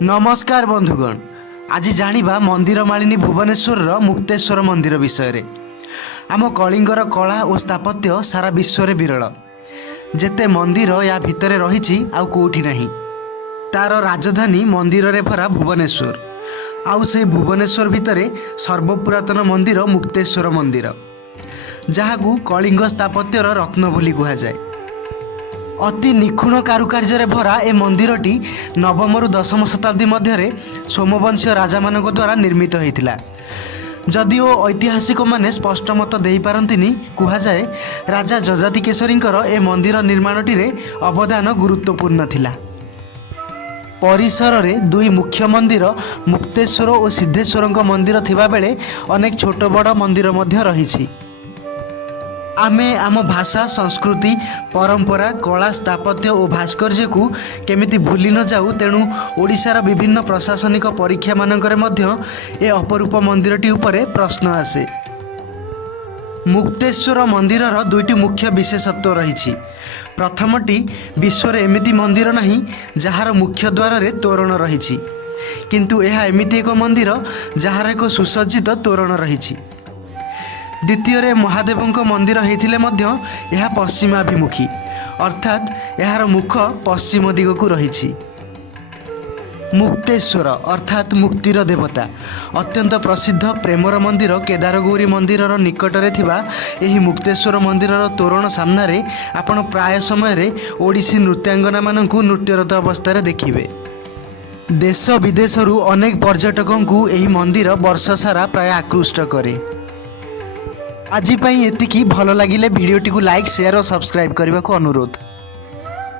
नमस्कार बंधुगण, आज जानिबा मंदिर मालिनी भुवनेश्वर मुक्तेश्वर मंदिर विषय। आम कलिंगर कला और स्थापत्य सारा विश्व में विरल। जेते मंदिर या भितर रही कौटी नहीं। तार राजधानी मंदिर रे भरा भुवनेश्वर। आउ से भुवनेश्वर भितर सर्वपुरातन मंदिर मुक्तेश्वर मंदिर, जहाकू कलिंग स्थापत्यर रत्न बोली कहा जाए। अति निखुण कारुकार्य भरा ए मंदिरटी नवम रु दशम शताब्दी मध्य सोमवंशीय राजा मान द्वारा निर्मित होता। जदिओ ऐतिहासिक माने स्पष्ट मत दे पारंतिनी, कहुए राजा जजाति केशरींकर ए मंदिर निर्माणटी रे अवदान गुरुत्वपूर्ण थिला। परिसर रे दुई मुख्य मंदिर मुक्तेश्वर और सिद्धेश्वर मंदिर थिबा बेले अनेक छोट बड़ मंदिर मध्य रहिछि। आमे आम भाषा, संस्कृति, परंपरा, कला, स्थापत्य और भास्कर्य को केमिति भूली न जाऊ। तेणु ओडिशार विभिन्न प्रशासनिक परीक्षा मानकरे मध्य ए अपरूप मंदिरटी उपरे प्रश्न आसे। मुक्तेश्वर मंदिरर दुईटी मुख्य विशेषत्व रही। प्रथमटी, विश्व रे एमिति मंदिर नहीं जहार मुख्य द्वार रे तोरण रही, किंतु यह एमिति एक मंदिर जहार एक सुसज्जित तोरण रही। द्वितीय महादेवों मंदिर होते यह पश्चिमाभिमुखी, अर्थात यार मुख पश्चिम दिग को रही। मुक्तेश्वर अर्थात मुक्तिर देवता अत्यंत प्रसिद्ध प्रेमर मंदिर केदारगौरी मंदिर निकटरे थिबा एही मुक्तेश्वर मंदिर तोरण सामने आपण प्राय समय ओडिसी नृत्यांगना मानकु नृत्यरत अवस्था देखिबे। देश विदेशरू अनेक पर्यटकों को एही मंदिर वर्ष सारा प्राय आकृष्ट करे। आज एतिकी भल लगिले भिडियोटी को लाइक, शेयर और सब्सक्राइब करने को अनुरोध।